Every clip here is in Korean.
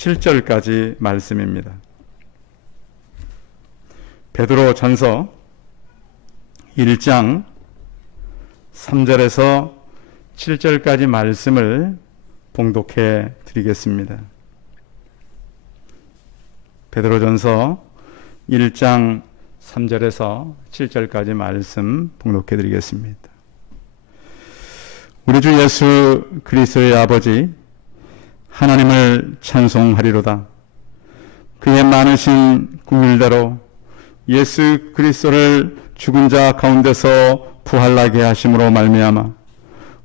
7절까지 말씀입니다. 베드로전서 1장 3절에서 7절까지 말씀을 봉독해 드리겠습니다. 베드로전서 1장 3절에서 7절까지 말씀 봉독해 드리겠습니다. 우리 주 예수 그리스도의 아버지 하나님을 찬송하리로다. 그의 많으신 긍휼대로 예수 그리스도를 죽은 자 가운데서 부활나게 하심으로 말미암아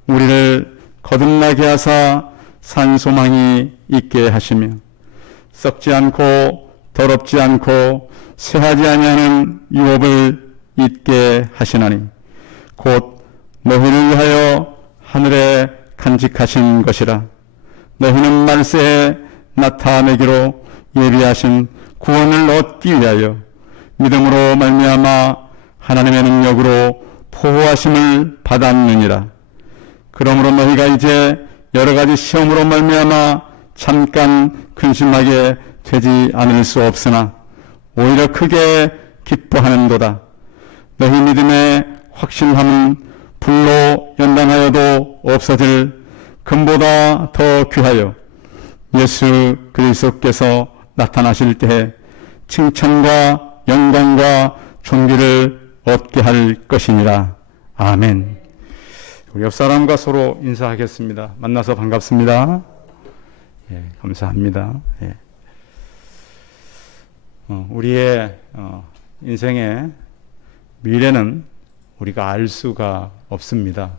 우리를 거듭나게 하사 산 소망이 있게 하시며 썩지 않고 더럽지 않고 쇠하지 아니하는 유업을 잊게 하시나니 곧 너희를 위하여 하늘에 간직하신 것이라. 너희는 말세에 나타내기로 예비하신 구원을 얻기 위하여 믿음으로 말미암아 하나님의 능력으로 포효하심을 받았느니라. 그러므로 너희가 이제 여러 가지 시험으로 말미암아 잠깐 근심하게 되지 않을 수 없으나 오히려 크게 기뻐하는도다. 너희 믿음의 확신함은 불로 연단하여도 없어질 금보다 더 귀하여 예수 그리스도께서 나타나실 때에 칭찬과 영광과 존귀를 얻게 할 것이니라. 아멘. 우리 옆 사람과 서로 인사하겠습니다. 만나서 반갑습니다. 예, 감사합니다. 예. 우리의 인생의 미래는 우리가 알 수가 없습니다.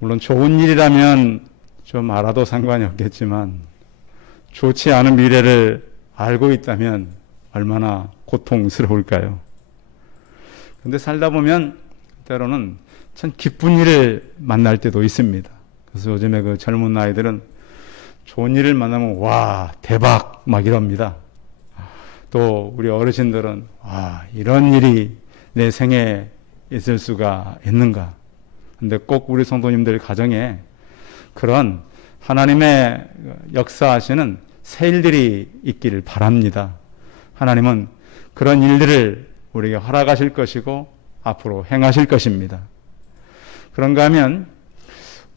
물론 좋은 일이라면 좀 알아도 상관이 없겠지만 좋지 않은 미래를 알고 있다면 얼마나 고통스러울까요? 그런데 살다 보면 때로는 참 기쁜 일을 만날 때도 있습니다. 그래서 요즘에 그 젊은 아이들은 좋은 일을 만나면 와 대박 막 이럽니다. 또 우리 어르신들은 와 이런 일이 내 생에 있을 수가 있는가. 근데 꼭 우리 성도님들 가정에 그런 하나님의 역사하시는 새 일들이 있기를 바랍니다. 하나님은 그런 일들을 우리에게 허락하실 것이고 앞으로 행하실 것입니다. 그런가 하면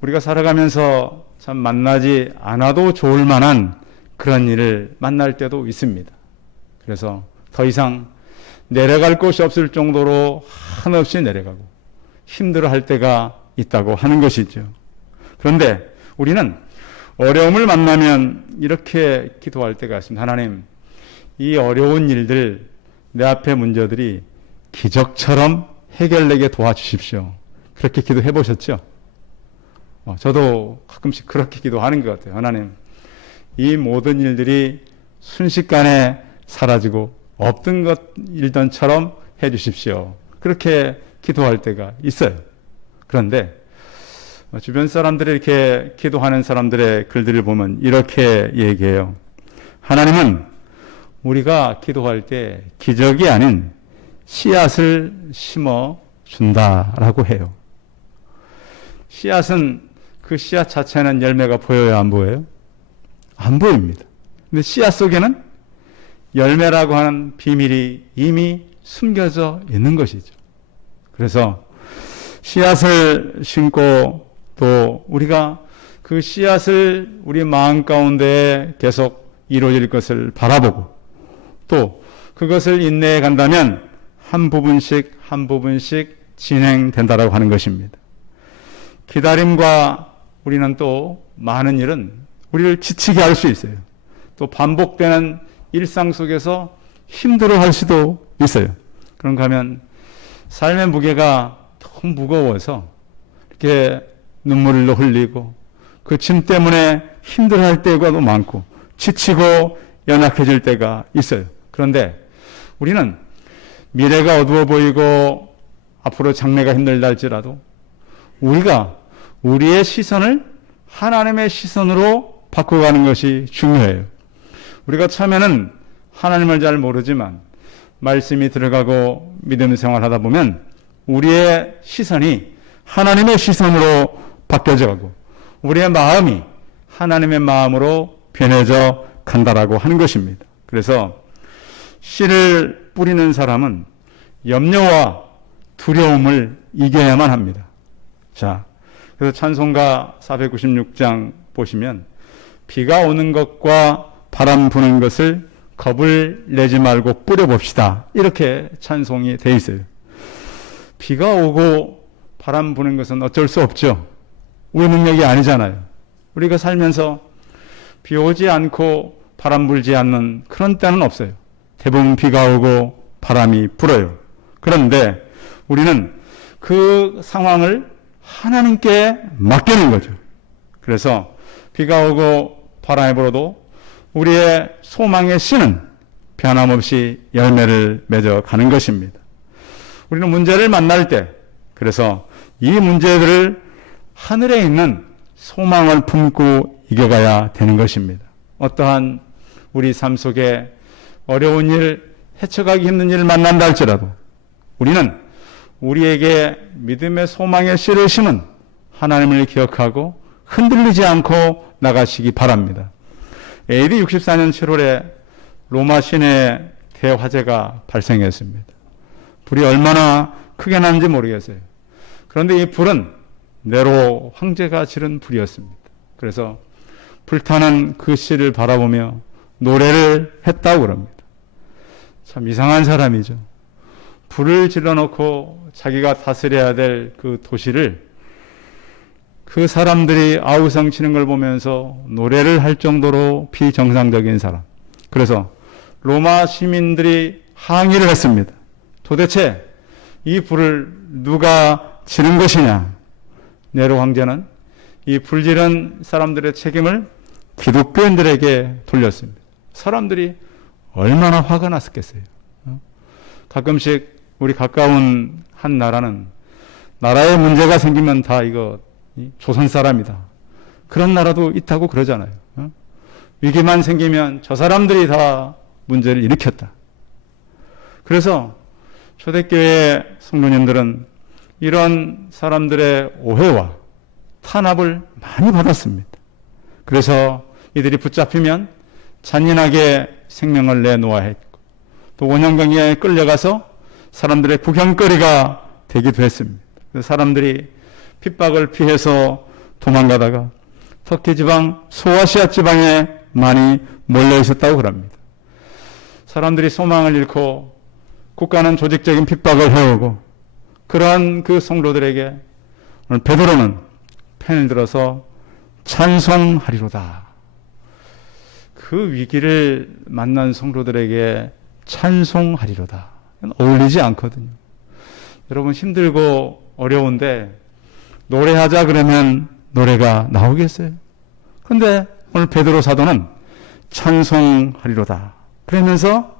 우리가 살아가면서 참 만나지 않아도 좋을 만한 그런 일을 만날 때도 있습니다. 그래서 더 이상 내려갈 곳이 없을 정도로 한없이 내려가고 힘들어할 때가 있다고 하는 것이죠. 그런데 우리는 어려움을 만나면 이렇게 기도할 때가 있습니다. 하나님, 이 어려운 일들, 내 앞에 문제들이 기적처럼 해결되게 도와주십시오. 그렇게 기도해 보셨죠? 저도 가끔씩 그렇게 기도하는 것 같아요. 하나님, 이 모든 일들이 순식간에 사라지고 없던 것 일던처럼 해 주십시오. 그렇게 기도할 때가 있어요. 그런데 주변 사람들이 이렇게 기도하는 사람들의 글들을 보면 이렇게 얘기해요. 하나님은 우리가 기도할 때 기적이 아닌 씨앗을 심어 준다라고 해요. 씨앗은 그 씨앗 자체는 열매가 보여요, 안 보여요? 안 보입니다. 근데 씨앗 속에는 열매라고 하는 비밀이 이미 숨겨져 있는 것이죠. 그래서 씨앗을 심고 또 우리가 그 씨앗을 우리 마음 가운데 계속 이루어질 것을 바라보고 또 그것을 인내해 간다면 한 부분씩 한 부분씩 진행된다라고 하는 것입니다. 기다림과 우리는 또 많은 일은 우리를 지치게 할 수 있어요. 또 반복되는 일상 속에서 힘들어할 수도 있어요. 그런가 하면 삶의 무게가 너무 무거워서 이렇게 눈물을 흘리고 그 짐 때문에 힘들어할 때가 많고 지치고 연약해질 때가 있어요. 그런데 우리는 미래가 어두워 보이고 앞으로 장래가 힘들다 할지라도 우리가 우리의 시선을 하나님의 시선으로 바꿔가는 것이 중요해요. 우리가 처음에는 하나님을 잘 모르지만 말씀이 들어가고 믿음 생활하다 보면 우리의 시선이 하나님의 시선으로 바뀌어져 가고 우리의 마음이 하나님의 마음으로 변해져 간다라고 하는 것입니다. 그래서 씨를 뿌리는 사람은 염려와 두려움을 이겨야만 합니다. 자, 그래서 찬송가 496장 보시면 비가 오는 것과 바람 부는 것을 겁을 내지 말고 뿌려봅시다. 이렇게 찬송이 돼 있어요. 비가 오고 바람 부는 것은 어쩔 수 없죠. 우리 능력이 아니잖아요. 우리가 살면서 비 오지 않고 바람 불지 않는 그런 때는 없어요. 대부분 비가 오고 바람이 불어요. 그런데 우리는 그 상황을 하나님께 맡기는 거죠. 그래서 비가 오고 바람이 불어도 우리의 소망의 씨는 변함없이 열매를 맺어 가는 것입니다. 우리는 문제를 만날 때, 그래서 이 문제들을 하늘에 있는 소망을 품고 이겨가야 되는 것입니다. 어떠한 우리 삶 속에 어려운 일, 헤쳐가기 힘든 일을 만난다 할지라도 우리는 우리에게 믿음의 소망의 씨를 심은 하나님을 기억하고 흔들리지 않고 나가시기 바랍니다. AD 64년 7월에 로마 시내에 대화재가 발생했습니다. 불이 얼마나 크게 났는지 모르겠어요. 그런데 이 불은 네로 황제가 지른 불이었습니다. 그래서 불타는 그 씨를 바라보며 노래를 했다고 그럽니다. 참 이상한 사람이죠. 불을 질러놓고 자기가 다스려야 될 그 도시를 그 사람들이 아우성 치는 걸 보면서 노래를 할 정도로 비정상적인 사람. 그래서 로마 시민들이 항의를 했습니다. 도대체 이 불을 누가 지른 것이냐? 네로 황제는 이 불지른 사람들의 책임을 기독교인들에게 돌렸습니다. 사람들이 얼마나 화가 났었겠어요. 가끔씩 우리 가까운 한 나라는 나라에 문제가 생기면 다 이거 조선 사람이다. 그런 나라도 있다고 그러잖아요. 위기만 생기면 저 사람들이 다 문제를 일으켰다. 그래서 초대교회 성도님들은 이런 사람들의 오해와 탄압을 많이 받았습니다. 그래서 이들이 붙잡히면 잔인하게 생명을 내놓아야 했고 또 원형경에 끌려가서 사람들의 구경거리가 되기도 했습니다. 사람들이 핍박을 피해서 도망가다가 터키 지방, 소아시아 지방에 많이 몰려 있었다고 그럽니다. 사람들이 소망을 잃고 국가는 조직적인 핍박을 해오고 그러한 그 성도들에게 오늘 베드로는 펜을 들어서 찬송하리로다. 그 위기를 만난 성도들에게 찬송하리로다. 어울리지 않거든요. 여러분 힘들고 어려운데 노래하자 그러면 노래가 나오겠어요? 그런데 오늘 베드로 사도는 찬송하리로다. 그러면서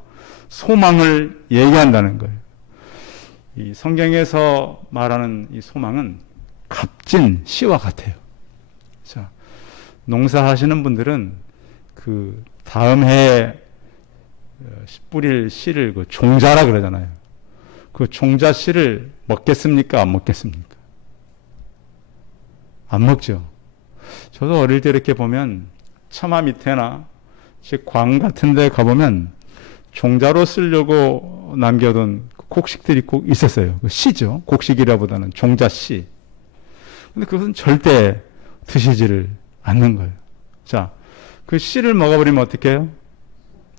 소망을 얘기한다는 거예요. 이 성경에서 말하는 이 소망은 값진 씨와 같아요. 자, 농사하시는 분들은 그 다음 해에 뿌릴 씨를 그 종자라 그러잖아요. 그 종자 씨를 먹겠습니까? 안 먹겠습니까? 안 먹죠. 저도 어릴 때 이렇게 보면 처마 밑에나 즉 광 같은 데 가보면 종자로 쓰려고 남겨둔 곡식들이 꼭 있었어요. 그 씨죠. 곡식이라보다는 종자 씨. 근데 그것은 절대 드시지를 않는 거예요. 자, 그 씨를 먹어버리면 어떻게 해요?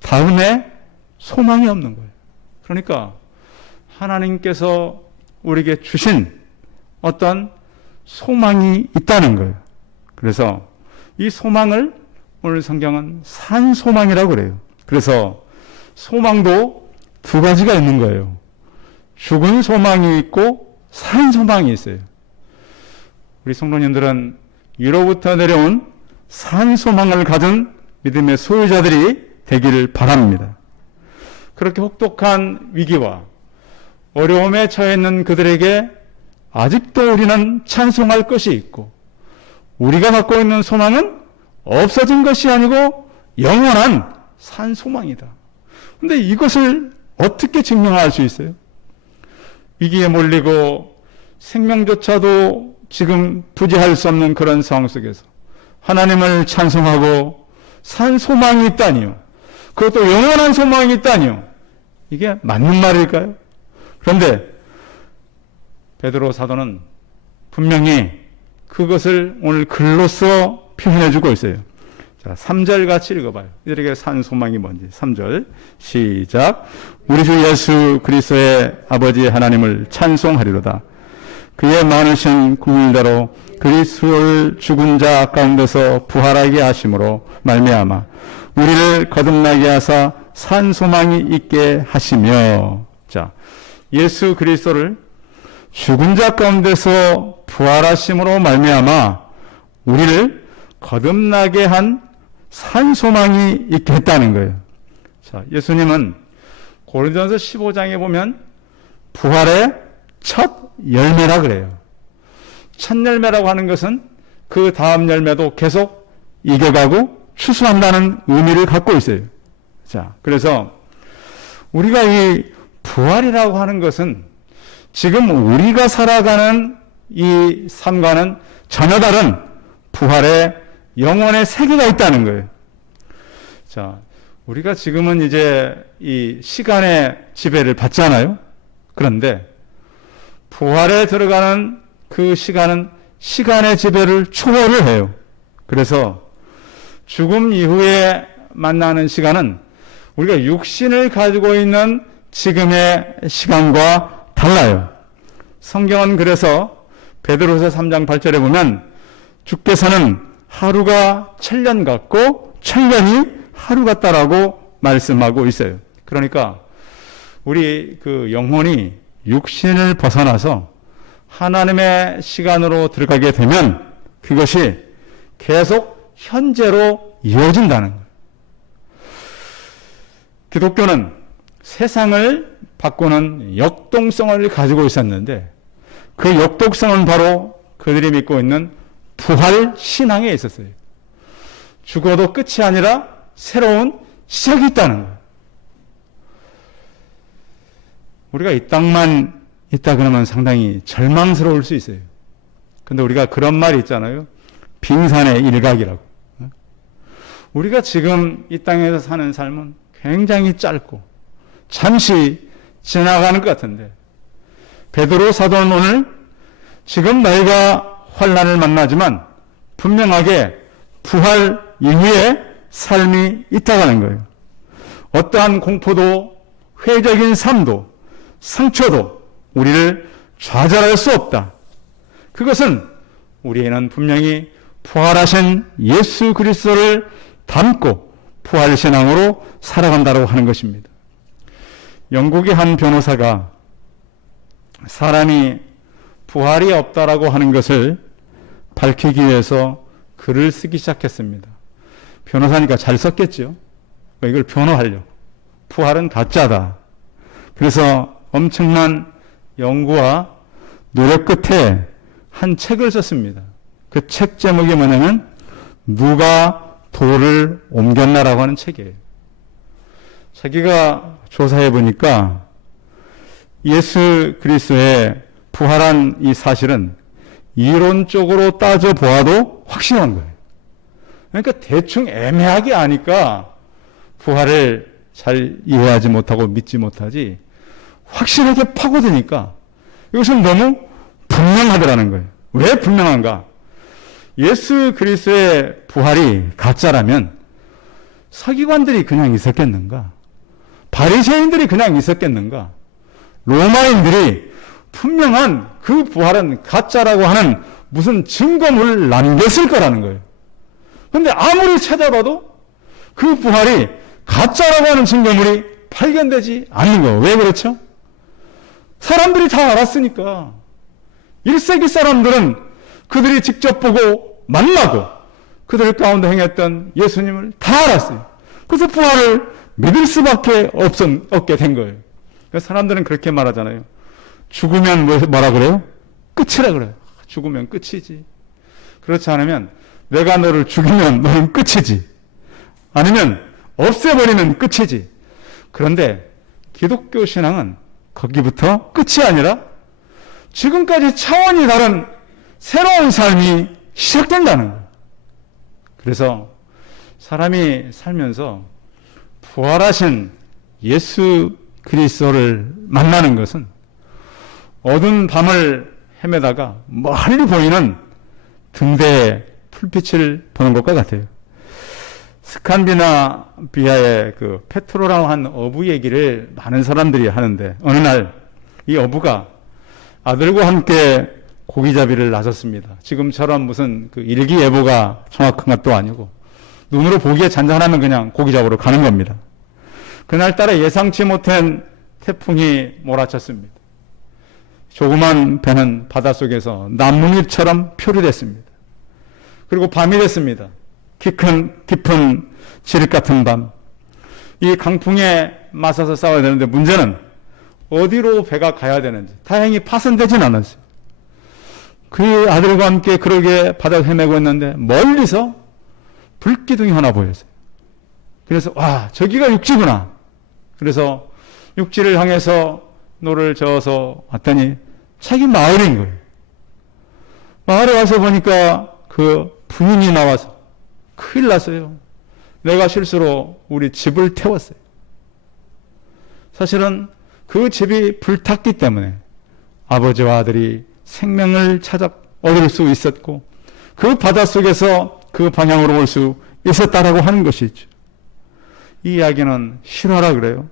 다음에 소망이 없는 거예요. 그러니까 하나님께서 우리에게 주신 어떤 소망이 있다는 거예요. 그래서 이 소망을 오늘 성경은 산 소망이라고 그래요. 그래서 소망도 두 가지가 있는 거예요. 죽은 소망이 있고 산 소망이 있어요. 우리 성도님들은 위로부터 내려온 산 소망을 가진 믿음의 소유자들이 되기를 바랍니다. 그렇게 혹독한 위기와 어려움에 처해 있는 그들에게 아직도 우리는 찬송할 것이 있고 우리가 갖고 있는 소망은 없어진 것이 아니고 영원한 산 소망이다. 그런데 이것을 어떻게 증명할 수 있어요? 위기에 몰리고 생명조차도 지금 부지할 수 없는 그런 상황 속에서 하나님을 찬송하고 산 소망이 있다니요. 그것도 영원한 소망이 있다니요. 이게 맞는 말일까요? 그런데 베드로 사도는 분명히 그것을 오늘 글로써 표현해 주고 있어요. 자, 3절 같이 읽어봐요. 이들에게 산 소망이 뭔지. 3절 시작. 우리 주 예수 그리스도의 아버지 하나님을 찬송하리로다. 그의 많으신 긍휼대로 그리스도를 죽은 자 가운데서 부활하게 하심으로 말미암아 우리를 거듭나게 하사 산 소망이 있게 하시며. 자, 예수 그리스도를 죽은 자 가운데서 부활하심으로 말미암아 우리를 거듭나게 한 산 소망이 있게 했다는 거예요. 자, 예수님은 고린도전서 15장에 보면 부활의 첫 열매라 그래요. 첫 열매라고 하는 것은 그 다음 열매도 계속 이겨가고 추수한다는 의미를 갖고 있어요. 자, 그래서 우리가 이 부활이라고 하는 것은 지금 우리가 살아가는 이 삶과는 전혀 다른 부활의 영혼의 세계가 있다는 거예요. 자, 우리가 지금은 이제 이 시간의 지배를 받잖아요. 그런데 부활에 들어가는 그 시간은 시간의 지배를 초월을 해요. 그래서 죽음 이후에 만나는 시간은 우리가 육신을 가지고 있는 지금의 시간과 달라요. 성경은 그래서 베드로서 3장 8절에 보면 주께서는 하루가 천년 같고 천년이 하루 같다라고 말씀하고 있어요. 그러니까 우리 그 영혼이 육신을 벗어나서 하나님의 시간으로 들어가게 되면 그것이 계속 현재로 이어진다는 거예요. 기독교는 세상을 바꾸는 역동성을 가지고 있었는데 그 역동성은 바로 그들이 믿고 있는 부활 신앙에 있었어요. 죽어도 끝이 아니라 새로운 시작이 있다는 거예요. 우리가 이 땅만 있다 그러면 상당히 절망스러울 수 있어요. 근데 우리가 그런 말이 있잖아요. 빙산의 일각이라고. 우리가 지금 이 땅에서 사는 삶은 굉장히 짧고 잠시 지나가는 것 같은데 베드로 사도는 오늘 지금 너희가 환난을 만나지만 분명하게 부활 이후에 삶이 있다는 거예요. 어떠한 공포도 회적인 삶도 상처도 우리를 좌절할 수 없다. 그것은 우리는 분명히 부활하신 예수 그리스도를 닮고 부활신앙으로 살아간다고 하는 것입니다. 영국의 한 변호사가 사람이 부활이 없다라고 하는 것을 밝히기 위해서 글을 쓰기 시작했습니다. 변호사니까 잘 썼겠죠. 이걸 변호하려고. 부활은 가짜다. 그래서 엄청난 연구와 노력 끝에 한 책을 썼습니다. 그 책 제목이 뭐냐면 누가 돌을 옮겼나라고 하는 책이에요. 자기가 조사해 보니까 예수 그리스도의 부활한 이 사실은 이론적으로 따져보아도 확실한 거예요. 그러니까 대충 애매하게 아니까 부활을 잘 이해하지 못하고 믿지 못하지 확실하게 파고드니까 이것은 너무 분명하더라는 거예요. 왜 분명한가? 예수 그리스도의 부활이 가짜라면 서기관들이 그냥 있었겠는가? 바리새인들이 그냥 있었겠는가? 로마인들이 분명한 그 부활은 가짜라고 하는 무슨 증거물을 남겼을 거라는 거예요. 그런데 아무리 찾아봐도 그 부활이 가짜라고 하는 증거물이 발견되지 않는 거예요. 왜 그렇죠? 사람들이 다 알았으니까. 1세기 사람들은 그들이 직접 보고 만나고 그들 가운데 행했던 예수님을 다 알았어요. 그래서 부활을 믿을 수밖에 없게 된 거예요. 그래서 사람들은 그렇게 말하잖아요. 죽으면 뭐라 그래요? 끝이라 그래요. 죽으면 끝이지. 그렇지 않으면 내가 너를 죽이면 너는 끝이지. 아니면 없애버리면 끝이지. 그런데 기독교 신앙은 거기부터 끝이 아니라 지금까지 차원이 다른 새로운 삶이 시작된다는 거예요. 그래서 사람이 살면서 부활하신 예수 그리스도를 만나는 것은 어두운 밤을 헤매다가 멀리 보이는 등대의 불빛을 보는 것과 같아요. 스칸디나비아의 그 페트로라고 한 어부 얘기를 많은 사람들이 하는데, 어느 날 이 어부가 아들과 함께 고기잡이를 나섰습니다. 지금처럼 무슨 그 일기예보가 정확한 것도 아니고 눈으로 보기에 잔잔하면 그냥 고기 잡으러 가는 겁니다. 그날따라 예상치 못한 태풍이 몰아쳤습니다. 조그만 배는 바닷속에서 나뭇잎처럼 표류됐습니다. 그리고 밤이 됐습니다. 깊은 지륵 같은 밤. 이 강풍에 맞서서 싸워야 되는데 문제는 어디로 배가 가야 되는지. 다행히 파손되진 않았어요. 그 아들과 함께 그러게 바다를 헤매고 있는데 멀리서 불기둥이 하나 보였어요. 그래서 와, 저기가 육지구나. 그래서 육지를 향해서 노를 저어서 왔더니 자기 마을인 거예요. 마을에 와서 보니까 그 부인이 나와서 큰일 났어요. 내가 실수로 우리 집을 태웠어요. 사실은 그 집이 불탔기 때문에 아버지와 아들이 생명을 찾아 얻을 수 있었고 그 바닷속에서 그 방향으로 올 수 있었다라고 하는 것이죠. 이 이야기는 실화라 그래요.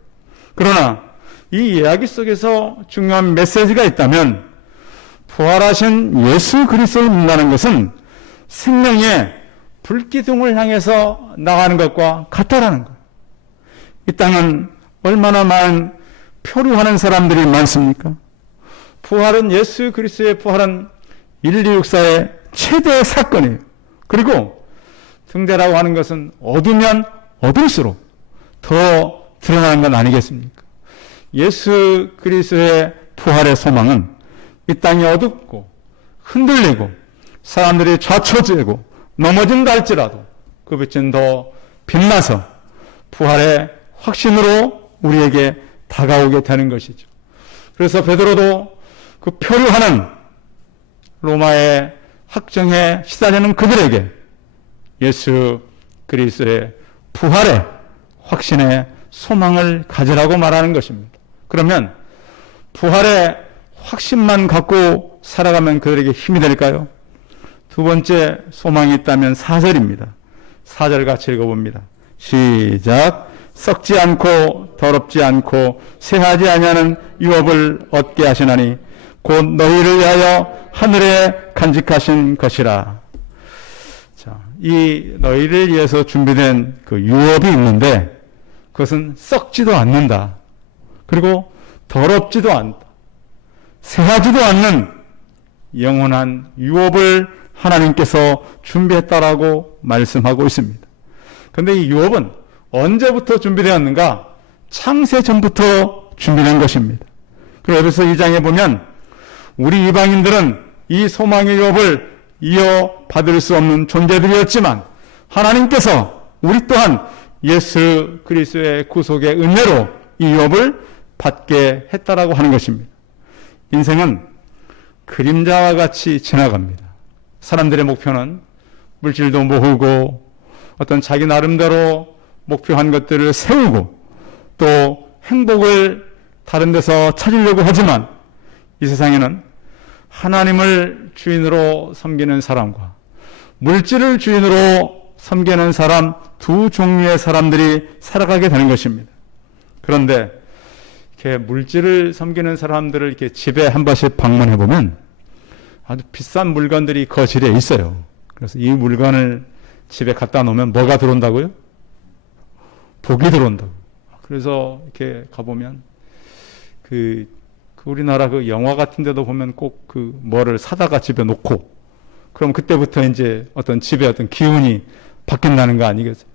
그러나 이 이야기 속에서 중요한 메시지가 있다면 부활하신 예수 그리스도를 만나는 것은 생명의 불기둥을 향해서 나가는 것과 같다라는 거예요. 이 땅은 얼마나 많은 표류하는 사람들이 많습니까? 부활은 예수 그리스도의 부활은 1264의 최대 사건이에요. 그리고 등대라고 하는 것은 어두면 어둘수록 더 드러나는 건 아니겠습니까? 예수 그리스도의 부활의 소망은 이 땅이 어둡고 흔들리고 사람들이 좌초되고 넘어진다 할지라도 그 빛은 더 빛나서 부활의 확신으로 우리에게 다가오게 되는 것이죠. 그래서 베드로도 그 표류하는 로마의 확정에 시달리는 그들에게 예수 그리스도의 부활의 확신의 소망을 가지라고 말하는 것입니다. 그러면 부활의 확신만 갖고 살아가면 그들에게 힘이 될까요? 두 번째 소망이 있다면 4절입니다. 4절 같이 읽어봅니다. 시작. 썩지 않고 더럽지 않고 쇠하지 아니하는 유업을 얻게 하시나니 곧 너희를 위하여 하늘에 간직하신 것이라. 자, 이 너희를 위해서 준비된 그 유업이 있는데 그것은 썩지도 않는다. 그리고 더럽지도 않다. 쇠하지도 않는 영원한 유업을 하나님께서 준비했다라고 말씀하고 있습니다. 그런데 이 유업은 언제부터 준비되었는가? 창세 전부터 준비된 것입니다. 그리고 에베소 2장에 보면 우리 이방인들은 이 소망의 유업을 이어받을 수 없는 존재들이었지만 하나님께서 우리 또한 예수 그리스도의 구속의 은혜로 이 유업을 받게 했다라고 하는 것입니다. 인생은 그림자와 같이 지나갑니다. 사람들의 목표는 물질도 모으고 어떤 자기 나름대로 목표한 것들을 세우고 또 행복을 다른 데서 찾으려고 하지만 이 세상에는 하나님을 주인으로 섬기는 사람과 물질을 주인으로 섬기는 사람 두 종류의 사람들이 살아가게 되는 것입니다. 그런데 이렇게 물질을 섬기는 사람들을 이렇게 집에 한 번씩 방문해 보면 아주 비싼 물건들이 거실에 있어요. 그래서 이 물건을 집에 갖다 놓으면 뭐가 들어온다고요? 복이 들어온다고. 그래서 이렇게 가보면 그 우리나라 그 영화 같은 데도 보면 꼭 그 뭐를 사다가 집에 놓고 그럼 그때부터 이제 어떤 집에 어떤 기운이 바뀐다는 거 아니겠어요?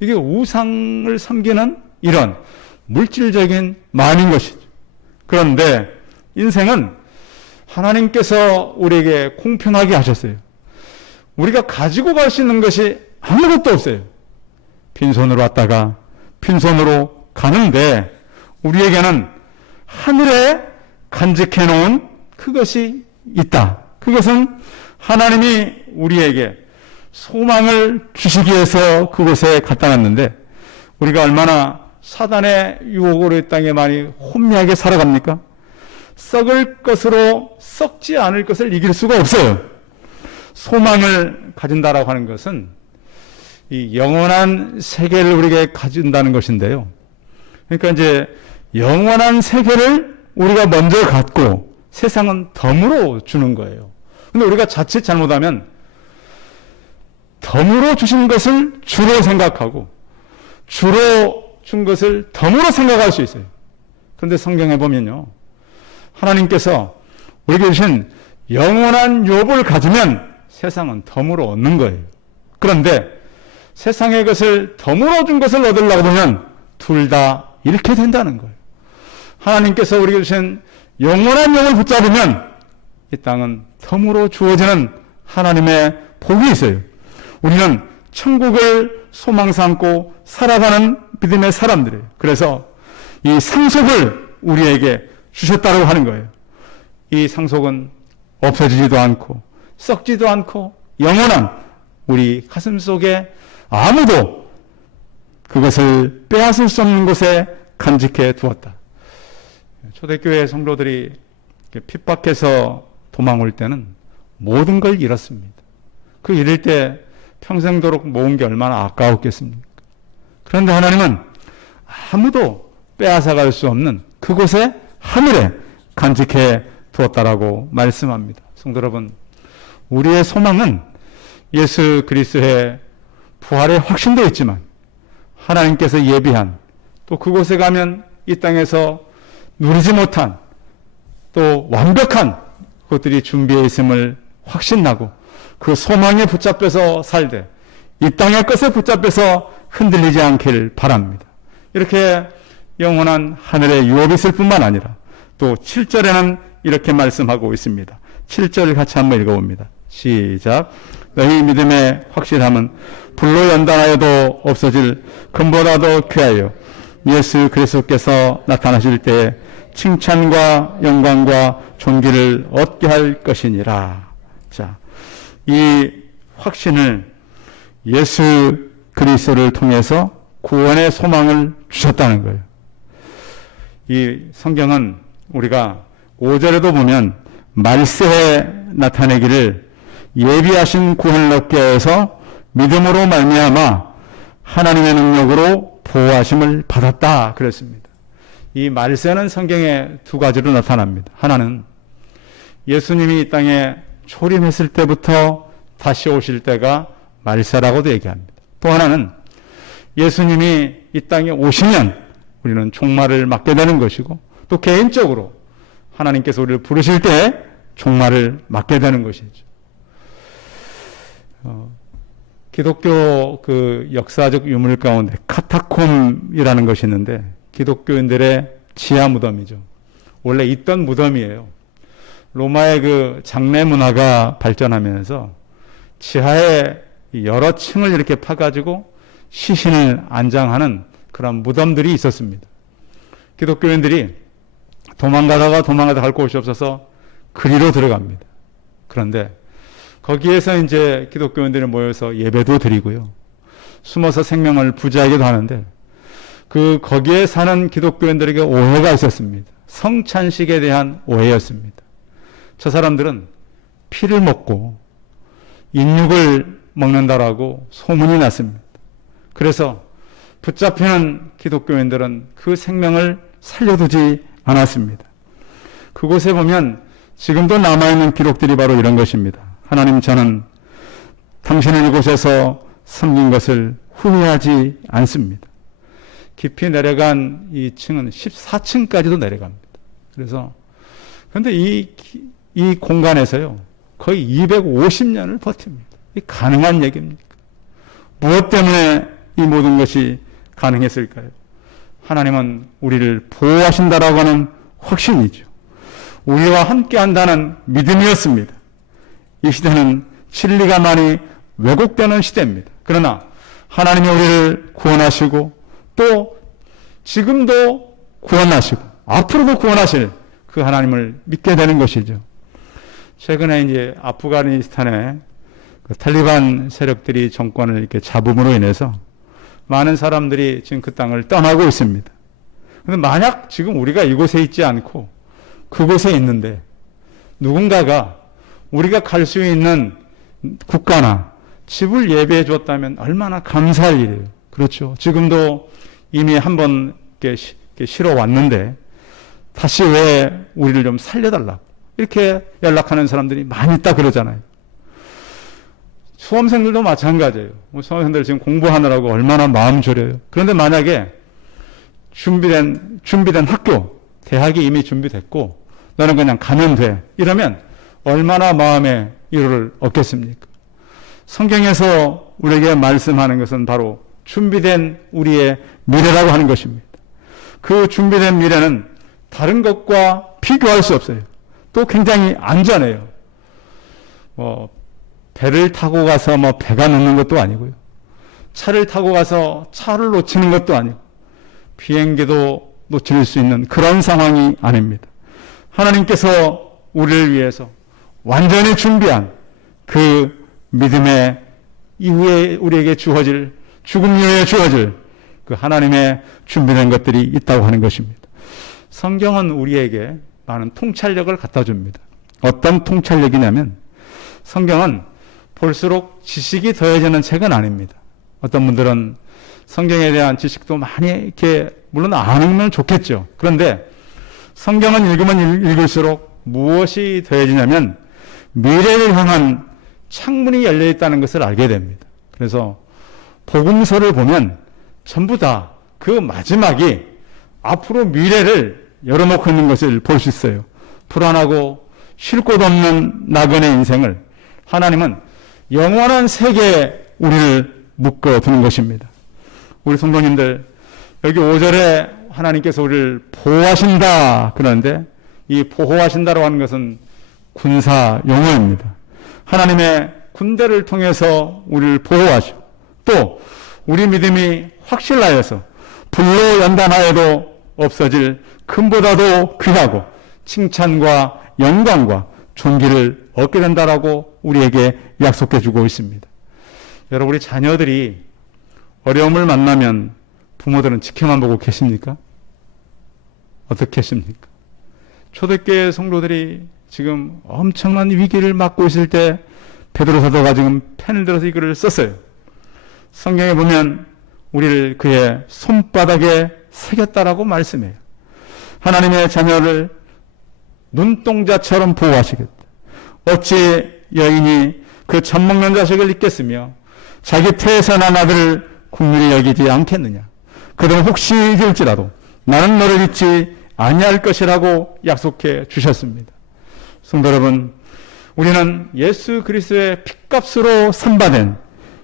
이게 우상을 섬기는 이런 물질적인 마음인 것이죠. 그런데 인생은 하나님께서 우리에게 공평하게 하셨어요. 우리가 가지고 갈 수 있는 것이 아무것도 없어요. 빈손으로 왔다가 빈손으로 가는데 우리에게는 하늘에 간직해 놓은 그것이 있다. 그것은 하나님이 우리에게 소망을 주시기 위해서 그곳에 갖다 놨는데 우리가 얼마나 사단의 유혹으로 이 땅에 많이 혼미하게 살아갑니까? 썩을 것으로 썩지 않을 것을 이길 수가 없어요. 소망을 가진다라고 하는 것은 이 영원한 세계를 우리에게 가진다는 것인데요. 그러니까 이제 영원한 세계를 우리가 먼저 갖고 세상은 덤으로 주는 거예요. 근데 우리가 자칫 잘못하면 덤으로 주신 것을 주로 생각하고 주로 준 것을 덤으로 생각할 수 있어요. 그런데 성경에 보면요. 하나님께서 우리에게 주신 영원한 유업을 가지면 세상은 덤으로 얻는 거예요. 그런데 세상의 것을 덤으로 준 것을 얻으려고 보면 둘 다 잃게 된다는 거예요. 하나님께서 우리에게 주신 영원한 영을 붙잡으면 이 땅은 덤으로 주어지는 하나님의 복이 있어요. 우리는 천국을 소망 삼고 살아가는 믿음의 사람들이에요. 그래서 이 상속을 우리에게 주셨다고 하는 거예요. 이 상속은 없어지지도 않고 썩지도 않고 영원한 우리 가슴 속에 아무도 그것을 빼앗을 수 없는 곳에 간직해 두었다. 초대교회 성도들이 핍박해서 도망올 때는 모든 걸 잃었습니다. 그 잃을 때 평생도록 모은 게 얼마나 아까웠겠습니까? 그런데 하나님은 아무도 빼앗아갈 수 없는 그곳에 하늘에 간직해 두었다라고 말씀합니다. 성도 여러분, 우리의 소망은 예수 그리스도의 부활의 확신도 있지만 하나님께서 예비한 또 그곳에 가면 이 땅에서 누리지 못한 또 완벽한 것들이 준비되어 있음을 확신하고 그 소망에 붙잡혀서 살되 이 땅의 것에 붙잡혀서 흔들리지 않기를 바랍니다. 이렇게 영원한 하늘의 유업이 있을 뿐만 아니라 또 7절에는 이렇게 말씀하고 있습니다. 7절 같이 한번 읽어봅니다. 시작. 너희 믿음의 확실함은 불로 연단하여도 없어질 금보다도 귀하여 예수 그리스도께서 나타나실 때에 칭찬과 영광과 존귀를 얻게 할 것이니라. 자, 이 확신을 예수 그리스도를 통해서 구원의 소망을 주셨다는 거예요. 이 성경은 우리가 5절에도 보면 말세에 나타내기를 예비하신 구원을 얻게 해서 믿음으로 말미암아 하나님의 능력으로 보호하심을 받았다 그랬습니다. 이 말세는 성경에 두 가지로 나타납니다. 하나는 예수님이 이 땅에 초림했을 때부터 다시 오실 때가 말세라고도 얘기합니다. 또 하나는 예수님이 이 땅에 오시면 우리는 종말을 맞게 되는 것이고 또 개인적으로 하나님께서 우리를 부르실 때 종말을 맞게 되는 것이죠. 기독교 그 역사적 유물 가운데 카타콤이라는 것이 있는데 기독교인들의 지하 무덤이죠. 원래 있던 무덤이에요. 로마의 그 장례 문화가 발전하면서 지하에 여러 층을 이렇게 파가지고 시신을 안장하는 그런 무덤들이 있었습니다. 기독교인들이 도망가다가 갈 곳이 없어서 그리로 들어갑니다. 그런데 거기에서 이제 기독교인들이 모여서 예배도 드리고요. 숨어서 생명을 부지하기도 하는데 거기에 사는 기독교인들에게 오해가 있었습니다. 성찬식에 대한 오해였습니다. 저 사람들은 피를 먹고 인육을 먹는다라고 소문이 났습니다. 그래서 붙잡히는 기독교인들은 그 생명을 살려두지 않았습니다. 그곳에 보면 지금도 남아있는 기록들이 바로 이런 것입니다. 하나님, 저는 당신을 이곳에서 섬긴 것을 후회하지 않습니다. 깊이 내려간 이 층은 14층까지도 내려갑니다. 그래서 그런데 이 공간에서요 거의 250년을 버팁니다. 이 가능한 얘기입니까? 무엇 때문에 이 모든 것이 가능했을까요? 하나님은 우리를 보호하신다라고 하는 확신이죠. 우리와 함께 한다는 믿음이었습니다. 이 시대는 진리가 많이 왜곡되는 시대입니다. 그러나 하나님이 우리를 구원하시고 또 지금도 구원하시고 앞으로도 구원하실 그 하나님을 믿게 되는 것이죠. 최근에 이제 아프가니스탄에 그 탈리반 세력들이 정권을 이렇게 잡음으로 인해서 많은 사람들이 지금 그 땅을 떠나고 있습니다. 그런데 만약 지금 우리가 이곳에 있지 않고 그곳에 있는데 누군가가 우리가 갈 수 있는 국가나 집을 예배해 줬다면 얼마나 감사할 일이에요. 그렇죠. 지금도 이미 한번 실어 왔는데 다시 왜 우리를 좀 살려달라고 이렇게 연락하는 사람들이 많이 있다 그러잖아요. 수험생들도 마찬가지예요. 수험생들 지금 공부하느라고 얼마나 마음 졸여요. 그런데 만약에 준비된 학교, 대학이 이미 준비됐고 너는 그냥 가면 돼. 이러면 얼마나 마음의 위로를 얻겠습니까? 성경에서 우리에게 말씀하는 것은 바로 준비된 우리의 미래라고 하는 것입니다. 그 준비된 미래는 다른 것과 비교할 수 없어요. 또 굉장히 안전해요. 배를 타고 가서 배가 늦는 것도 아니고요. 차를 타고 가서 차를 놓치는 것도 아니고 비행기도 놓칠 수 있는 그런 상황이 아닙니다. 하나님께서 우리를 위해서 완전히 준비한 그 믿음의 이후에 우리에게 주어질 죽음 이후에 주어질 그 하나님의 준비된 것들이 있다고 하는 것입니다. 성경은 우리에게 많은 통찰력을 갖다 줍니다. 어떤 통찰력이냐면 성경은 볼수록 지식이 더해지는 책은 아닙니다. 어떤 분들은 성경에 대한 지식도 많이 이렇게 물론 아는 좋겠죠. 그런데 성경은 읽으면 읽을수록 무엇이 더해지냐면 미래를 향한 창문이 열려 있다는 것을 알게 됩니다. 그래서 복음서를 보면 전부 다 그 마지막이 앞으로 미래를 열어놓고 있는 것을 볼 수 있어요. 불안하고 쉴 곳 없는 나그네 인생을 하나님은 영원한 세계에 우리를 묶어두는 것입니다. 우리 성도님들 여기 5절에 하나님께서 우리를 보호하신다 그러는데 이 보호하신다라고 하는 것은 군사 용어입니다. 하나님의 군대를 통해서 우리를 보호하시고 또 우리 믿음이 확실하여서 불로 연단하여도 없어질 금보다도 귀하고 칭찬과 영광과 존귀를 얻게 된다라고 우리에게 약속해 주고 있습니다. 여러분, 우리 자녀들이 어려움을 만나면 부모들은 지켜만 보고 계십니까? 어떻게 계십니까? 초대교회 성도들이 지금 엄청난 위기를 맞고 있을 때 베드로 사도가 지금 펜을 들어서 이 글을 썼어요. 성경에 보면 우리를 그의 손바닥에 새겼다라고 말씀해요. 하나님의 자녀를 눈동자처럼 보호하시겠다. 어찌 여인이 그 젖먹는 자식을 잊겠으며 자기 태에서 난 아들을 국률이 여기지 않겠느냐. 그들은 혹시 잊을지라도 나는 너를 잊지 아니할 것이라고 약속해 주셨습니다. 성도 여러분, 우리는 예수 그리스도의 핏값으로 산받은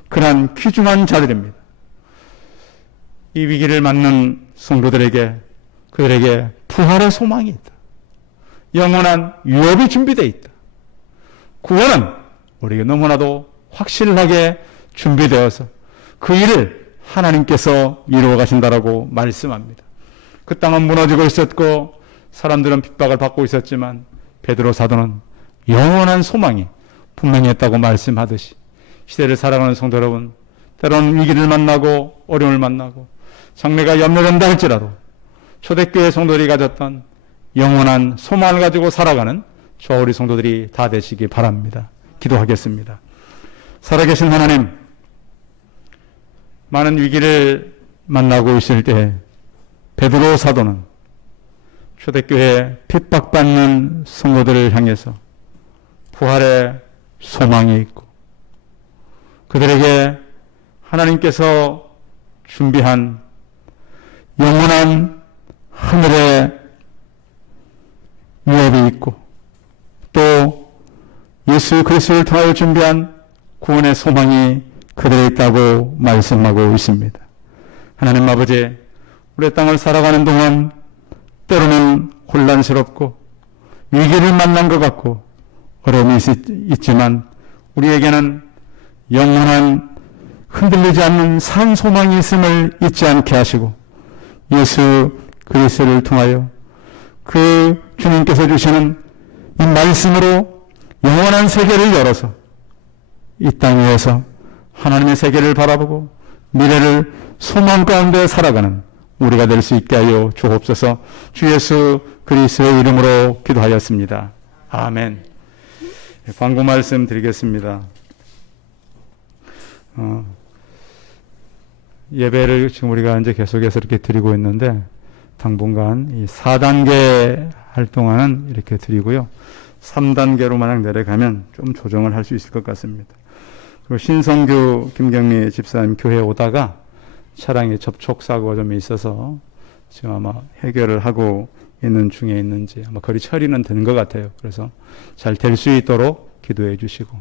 그러한 귀중한 자들입니다. 이 위기를 맞는 성도들에게 그들에게 부활의 소망이 있다. 영원한 유업이 준비되어 있다. 구원은 우리에게 너무나도 확실하게 준비되어서 그 일을 하나님께서 이루어 가신다라고 말씀합니다. 그 땅은 무너지고 있었고 사람들은 핍박을 받고 있었지만 베드로 사도는 영원한 소망이 분명히 있다고 말씀하듯이 시대를 살아가는 성도 여러분, 때로는 위기를 만나고 어려움을 만나고 장래가 염려된다 할지라도 초대교회 성도들이 가졌던 영원한 소망을 가지고 살아가는 저와 우리 성도들이 다 되시기 바랍니다. 기도하겠습니다. 살아계신 하나님, 많은 위기를 만나고 있을 때 베드로 사도는 초대교회 핍박받는 성도들을 향해서 부활의 소망이 있고 그들에게 하나님께서 준비한 영원한 하늘의 유업이 있고 또 예수 그리스도를 통하여 준비한 구원의 소망이 그들에 있다고 말씀하고 있습니다. 하나님 아버지, 우리 땅을 살아가는 동안 때로는 혼란스럽고 위기를 만난 것 같고 어려움이 있지만 우리에게는 영원한 흔들리지 않는 산 소망이 있음을 잊지 않게 하시고 예수 그리스도를 통하여 그 주님께서 주시는 이 말씀으로 영원한 세계를 열어서 이 땅 위에서 하나님의 세계를 바라보고 미래를 소망 가운데 살아가는 우리가 될 수 있게 하여 주옵소서. 주 예수 그리스도의 이름으로 기도하였습니다. 아멘. 광고 말씀 드리겠습니다. 예배를 지금 우리가 이제 계속해서 이렇게 드리고 있는데 당분간 이 4단계 할 동안은 이렇게 드리고요. 3단계로 만약 내려가면 좀 조정을 할 수 있을 것 같습니다. 그리고 신성규 김경미 집사님 교회에 오다가 차량에 접촉사고가 좀 있어서 지금 아마 해결을 하고 있는 중에 있는지 아마 거리 처리는 된 것 같아요. 그래서 잘 될 수 있도록 기도해 주시고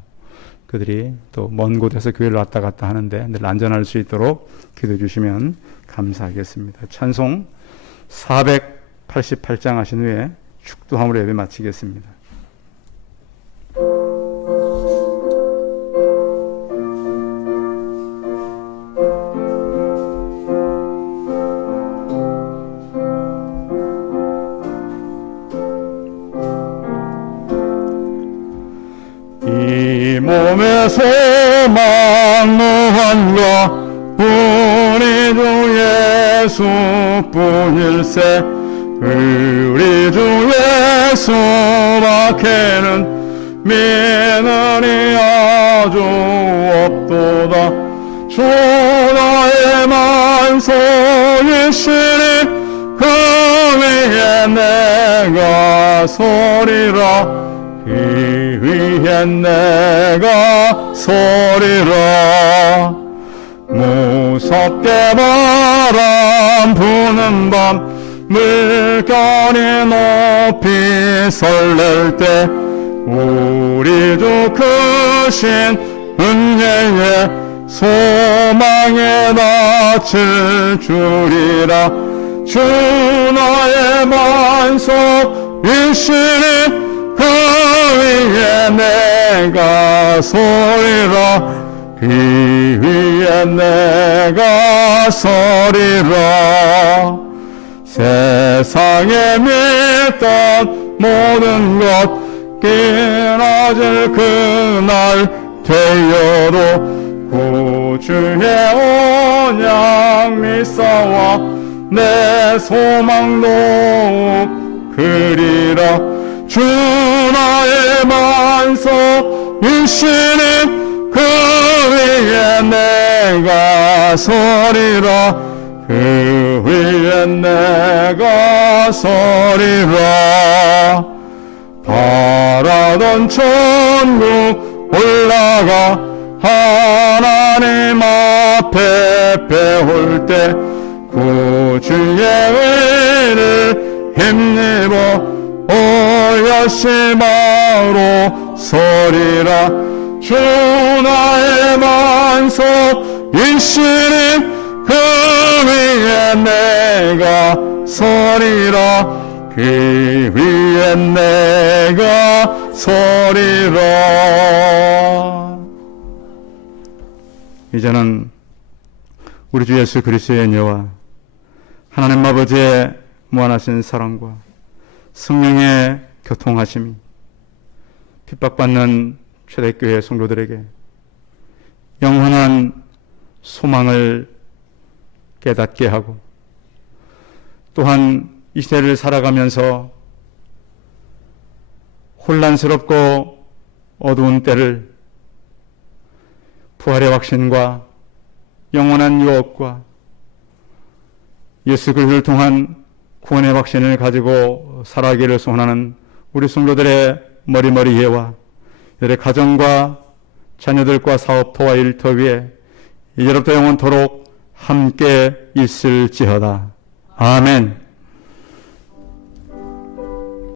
그들이 또 먼 곳에서 교회를 왔다 갔다 하는데 늘 안전할 수 있도록 기도해 주시면 감사하겠습니다. 찬송 488장 하신 후에 축도함으로 예배 마치겠습니다. 이 몸의 소망 무한과 우리 주 예수뿐일세. 우리 주 예수 밖에는 믿으리 아주 없도다. 주 나의 만성이시니 그 위에 내가 서리라. 그 위에 내가 서리라. 무섭게 바람 부는 밤 물결이 높이 설렐 때 우리 주 크신 은혜에 소망에 닿칠 줄이라. 주 나의 반석이시니 그 위에 내가 서리라. 그 위에 내가 서리라. 세상에 믿던 모든 것 끊어질 그날 되어도 구주의 언약 믿사와 내 소망도 그리라. 주 나의 반석이시니 그 위에 내가 서리라. 그 위에 내가 서리라. 바라던 천국 올라가 하나님 앞에 배울 때 구주의 의를 힘입어 오여심하로 서리라. 주 나의 반석이시니 그 위에 내가 서리라. 그 위에 내가 서리라. 이제는 우리 주 예수 그리스도의 은혜와 하나님 아버지의 무한하신 사랑과 성령의 교통하심이 핍박받는 초대교회 성도들에게 영원한 소망을 깨닫게 하고 또한 이 시대를 살아가면서 혼란스럽고 어두운 때를 부활의 확신과 영원한 유업과 예수 그리스도를 통한 구원의 확신을 가지고 살아가기를 소원하는 우리 성도들의 머리머리에와 이들의 가정과 자녀들과 사업터와 일터 위에 이제로부터 영원토록 함께 있을지어다. 아멘.